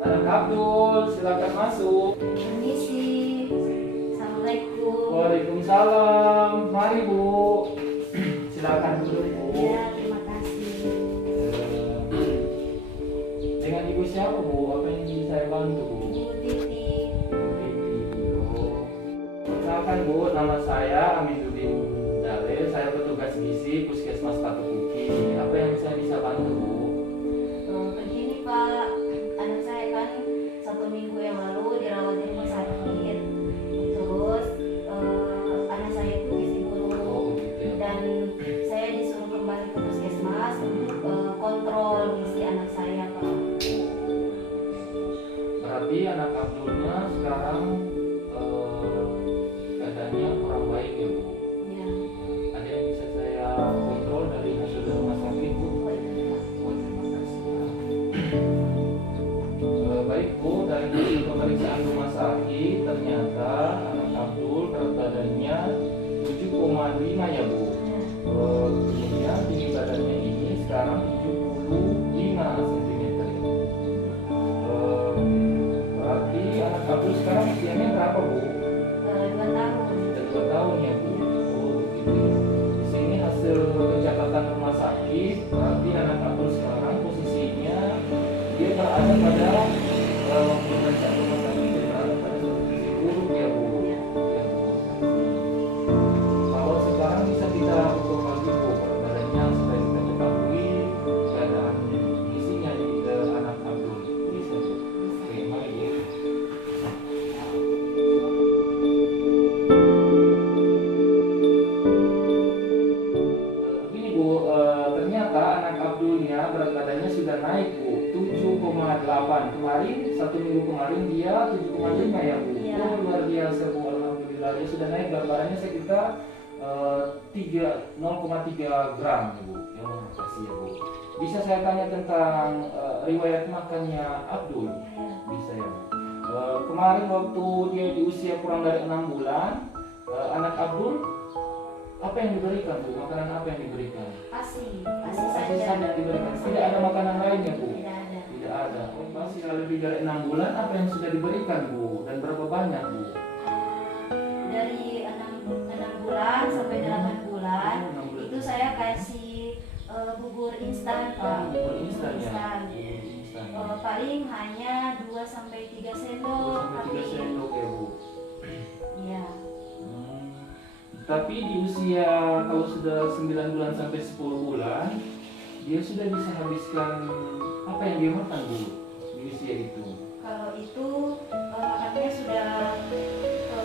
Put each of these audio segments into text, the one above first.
Anak Abdul, silakan masuk. Permisi. Assalamualaikum. Waalaikumsalam. Mari Bu. Silakan duduk Bu. Ya, terima kasih. Dengan Ibu siapa Bu? Apa yang bisa saya bantu Bu? Bu Titi. Perkenalkan Bu, nama saya Aminuddin Dalil. Saya petugas gizi Puskesmas Patu Kuki. Apa yang saya bisa bantu Bu? Begini Pak, anak saya kan 1 minggu yang lalu dirawat di rumah sakit. Terus anak saya itu gizi buruk. Oh gitu ya. Dan saya disuruh kembali ke puskesmas untuk kontrol gizi anak saya Pak. Berarti anak Abdulnya sekarang keadaannya kurang baik ya Bu. Ya. Ada yang bisa saya kontrol dari hasil rumah sakit Bu? Oh, iya, Pak. Oh, terima kasih. Baik Bu, dari hasil pemeriksaan rumah sakit ternyata anak Abdul berat badannya 7,5 ya Bu. Ya. Kemudian tinggi badannya ini sekarang 75 cm ya. Berarti anak Abdul sekarang usianya berapa Bu? 2 tahun. Sudah 2 tahun ya Bu. Oh gitu ya. Di sini hasil pencatatan rumah sakit, berarti anak Abdul sekarang posisinya dia berada pada pemeriksaan rumah sakit, dia berada pada posisi buruk ya Bu. Ya. Ya, Bu. Kalau sekarang bisa kita ukur lagi Bu, berat badannya supaya kita ketahui keadaan gizinya di anak Abdul. Bisa Bu. Oke, mari Bu. Begini Bu, ternyata anak Abdulnya berat badannya sudah naik Bu, 7,8. Kemarin 1 minggu kemarin dia 7,5 ya Bu. Iya. Oh, luar biasa Bu, alhamdulillah dia sudah naik berat badannya sekitar 0,3 gram ya Bu. Ya, makasih ya Bu. Bisa saya tanya tentang riwayat makannya Abdul? Ya. Bisa ya Bu. Kemarin waktu dia di usia kurang dari 6 bulan, anak Abdul apa yang diberikan Bu? Makanan apa yang diberikan? ASI Asi saja. yang diberikan. Tidak ada makanan lainnya Bu? Tidak ada. Tidak ada. Oh, masih lebih dari 6 bulan apa yang sudah diberikan Bu? Dan berapa banyak Bu? Dari 6 bulan sampai 8 bulan Oh, 6 bulan. itu saya kasih bubur instan Pak. Bubur instan ya? Instan. Bubur instan. Paling hanya 2 sampai 3 2 sendok sampai 3 hari. sendok ya Bu? Iya. Tapi di usia kalau sudah 9 bulan sampai 10 bulan, dia sudah bisa habiskan apa yang dia makan Bu di usia itu? Kalau itu makannya sudah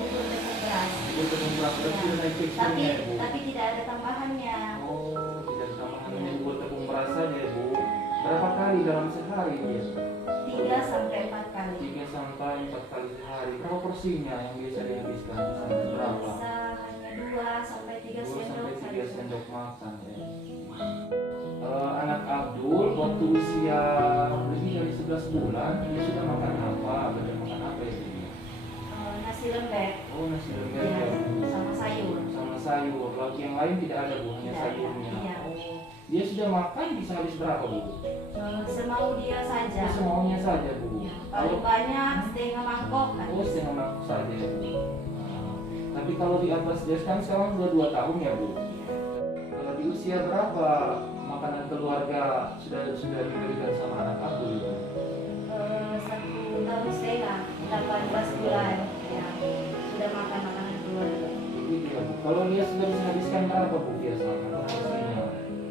bubur tepung beras. Bubur tepung beras Ya. sudah naik teksturnya ya Bu? Tapi tidak ada tambahannya. Oh, tidak tambahan Ya. bubur tepung beras saja ya Bu. Berapa kali dalam sehari dia? 3 sampai 4 kali. 3 sampai 4 kali sehari. Berapa porsinya yang biasa dihabiskan? Berapa? Bisa hanya 2 sampai 3 2 sendok sampai 3 saja. sendok makan ya. Anak Abdul waktu usia lebih dari 11 bulan dia sudah makan apa? Belajar makan apa ya? Nasi lembek. Oh, nasi lembek Ya, ya. sama sayur. Sama sayur. Lauk yang lain tidak ada Bu, hanya Tidak ada. sayurnya. Iya. Oh, dia sudah makan bisa habis berapa Bu? Semau dia saja. Oh, semaunya saja Bu. Ya, paling banyak setengah mangkok kan. Oh, setengah mangkok saja ya Bu. Tapi kalau di atas dia kan sekarang udah 2 tahun ya Bu. Di usia berapa makanan keluarga sudah diberikan sama anak Abdul itu? 1 tahun setengah, 18 bulan. Ya, sudah makan makanan keluarga. Begitu ya Bu. Kalau dia sudah bisa habiskan berapa Bu biasanya porsinya?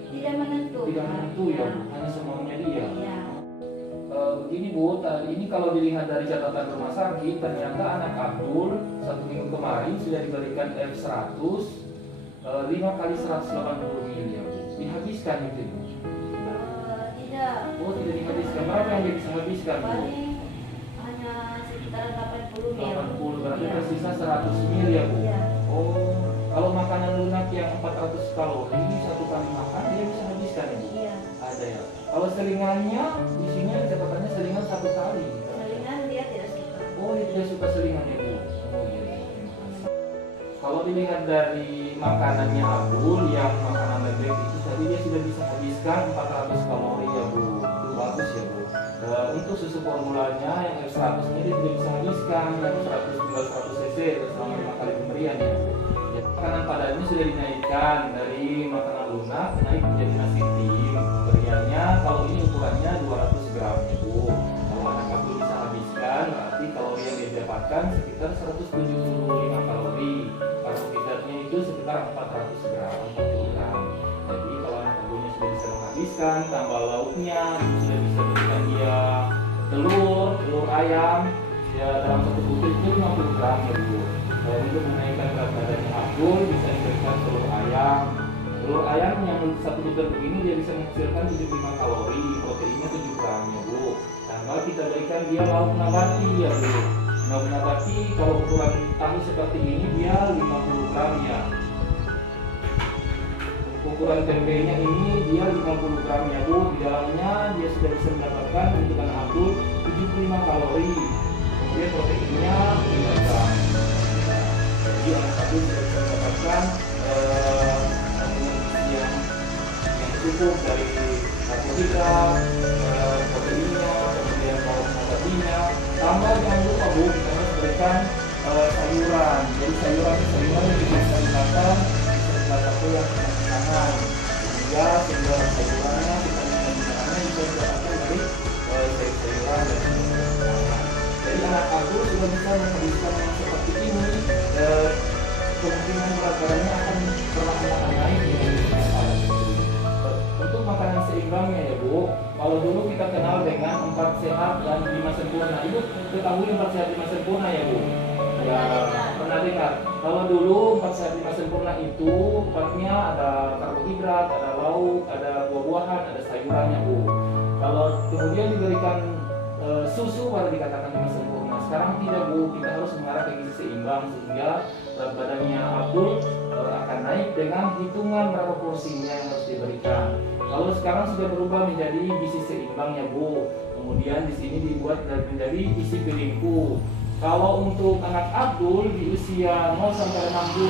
Tidak menentu. Tidak menentu ya Bu, hanya semaunya dia. Ya. Begini Bu, tadi ini kalau dilihat dari catatan rumah sakit, ternyata anak Abdul 1 minggu kemarin sudah diberikan F100 5 kali 180 ml ya Bu. Dihabiskan itu Bu? Tidak. Oh, tidak dihabiskan. Berapa yang dia bisa habiskan Bu? Paling hanya sekitar 80 ml. 80, berarti Ya. tersisa 100 ml ya Bu? Iya. Oh, kalau makanan lunak yang 400 kalori satu kali makan dia bisa habiskan ya Bu? Iya. Ada ya. Kalau selingannya, di sini catatannya selingan 1 kali. Selingan dia tidak suka. Oh, dia tidak suka selingan ya Bu? Oh iya, terima kasih. kalau dilihat dari makanannya Abdul, yang makanan lembek itu tadi dia sudah bisa habiskan 400 kalori ya Bu. Itu bagus ya Bu. Untuk susu formulanya yang F100 ini dia tidak bisa habiskan, yang 100 cc selama 5 kali pemberian ya. Makanan padatnya sudah dinaikkan dari makanan lunak naik menjadi nasi tim. Pemberiannya kalau ini ukurannya 200 gram ya Bu. Kalau anak Abdul bisa habiskan, berarti kalori yang dia dapatkan sekitar 175 kalori. Karbohidratnya itu sekitar 400 gram, 40 gram. Jadi kalau anak Abdulnya sudah bisa menghabiskan, tambah lauknya, sudah bisa berikan dia telur ayam, ya dalam satu butir itu 50 gram ya Bu. Untuk menaikkan berat badannya Abdul bisa diberikan telur ayam. Telur ayam yang satu butir begini dia bisa menghasilkan 75 kalori, proteinnya 7 gram ya Bu. Tambah kita berikan dia lauk nabati ya Bu. Lauk nabati kalau ukuran tahu seperti ini dia 50 gram ya. Ukuran tempenya ini dia 50 gram ya Bu. Di dalamnya dia sudah bisa mendapatkan untuk anak Abdul 75 kalori. Kemudian proteinnya 5 gram. Jadi anak Abdul sudah bisa mendapatkan yang cukup dari karbohidrat, proteinnya, kemudian lauk nabatinya. Tambah jangan lupa Bu, kita harus berikan sayuran. Jadi sayuran yang bisa dimakan satu yang tangan. Sehingga sayurannya kita minumnya bisa didapatkan dari sayuran dan tangan. Jadi anak Abdul sudah bisa menghabiskan yang seperti ini. Kemungkinan berat badannya akan perlahan-lahan naik dengan padat. Untuk makanan seimbangnya ya Bu, kalau dulu kita kenal dengan 4 sehat dan 5 sempurna. Ibu ketahui 4 sehat 5 sempurna ya Bu? Ya, pernah dengar. Kalau dulu 4 sehat 5 sempurna itu 4-nya ada karbohidrat, ada lauk, ada buah-buahan, ada sayurannya Bu. Kalau kemudian diberikan susu baru dikatakan 5 sempurna. Sekarang tidak Bu, kita harus mengarah ke gizi seimbang sehingga berat badannya Abdul akan naik dengan hitungan berapa porsinya yang harus diberikan. Kalau sekarang sudah berubah menjadi gizi seimbang ya Bu. Kemudian di sini dibuat menjadi isi piringku. Kalau untuk anak Abdul di usia 0 sampai 6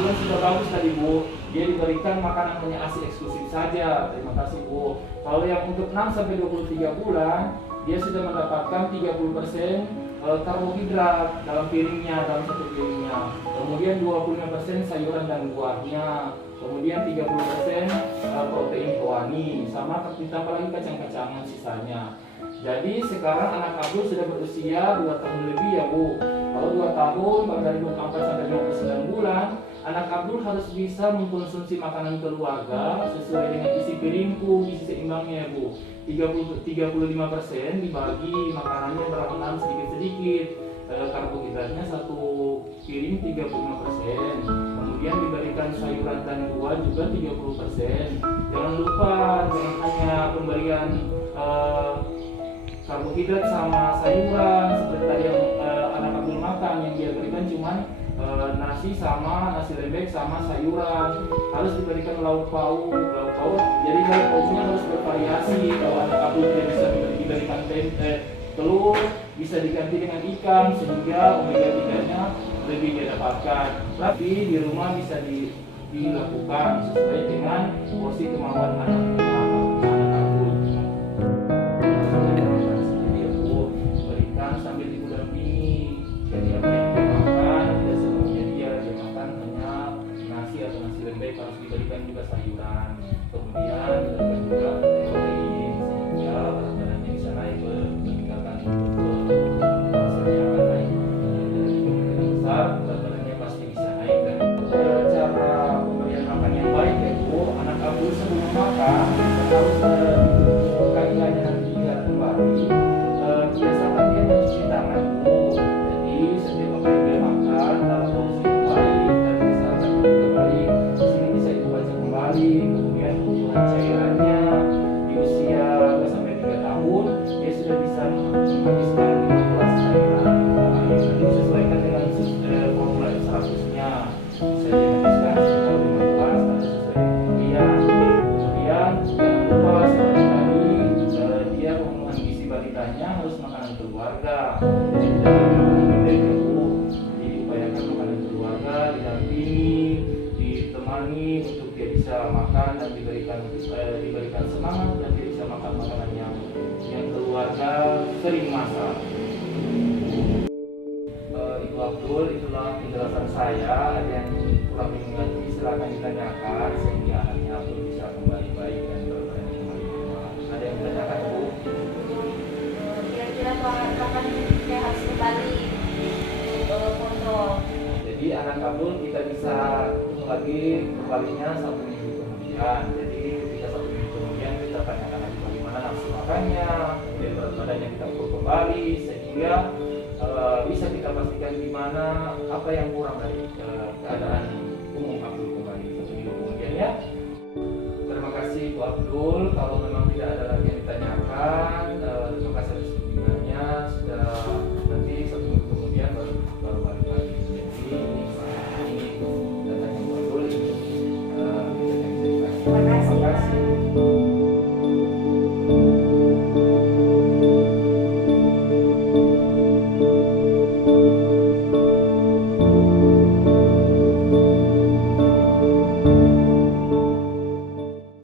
bulan sudah bagus tadi Bu. Dia diberikan makanan hanya ASI eksklusif saja. Terima kasih Bu. Kalau yang untuk 6 sampai 23 bulan dia sudah mendapatkan 30% karbohidrat dalam satu piringnya. Kemudian 25% sayuran dan buahnya. Kemudian 30% protein hewani, sama ditambah lagi kacang-kacangan sisanya. Jadi sekarang anak Abdul sudah berusia 2 tahun lebih ya Bu. Kalau 2 tahun, dari 24 sampai 59 bulan, anak Abdul harus bisa mengkonsumsi makanan keluarga sesuai dengan isi piringku, isi seimbangnya ya Bu. 35% dibagi makanannya berapa sedikit-sedikit. Karbohidratnya satu piring 35%. Kemudian diberikan sayuran dan buah juga 30%. Jangan lupa, jangan hanya pemberian karbohidrat sama sayuran seperti tadi yang anak Abdul makan, yang dia berikan cuman nasi lembek sama sayuran. Harus diberikan lauk pauk. Jadi lauk pauknya harus bervariasi. Kalau anak Abdul tidak bisa diberikan telur, bisa diganti dengan ikan sehingga omega 3-nya lebih dia dapatkan. Tapi di rumah bisa dilakukan sesuai dengan porsi kemauan anak Abdul. Jadi aku berikan sambil ibu dampingi. Jadi apa yang dia makan tidak sepenuhnya dia makan hanya nasi atau nasi lembek, harus diberikan juga sayuran. Kemudian diberikan juga protein sehingga berat badannya bisa naik meningkatkan hasilnya akan naik. Jadi kemungkinan besar berat badannya pasti bisa naik. Dan cara pemberian makan yang baik yaitu anak Abdul sebelum makan diberikan semangat dan dia bisa makan makanan yang keluarga sering masak. Ibu Abdul, itulah penjelasan saya. Ada yang kurang dimengerti silakan ditanyakan sehingga anaknya Abdul bisa kembali baik dan berani kembali ke rumah. Ada yang ditanyakan, Bu? Kira-kira kapan saya harus kembali ke pondok? Jadi anak Abdul kita bisa ketemu lagi kembalinya 1 minggu kemudian. Jadi ketika 1 minggu kemudian kita tanyakan lagi bagaimana nafsu makannya, kemudian berat badannya kita ukur kembali sehingga bisa kita pastikan di mana apa yang kurang dari keadaan umum Abdul kembali 1 minggu kemudian ya. Terima kasih Bu Abdul. Kalau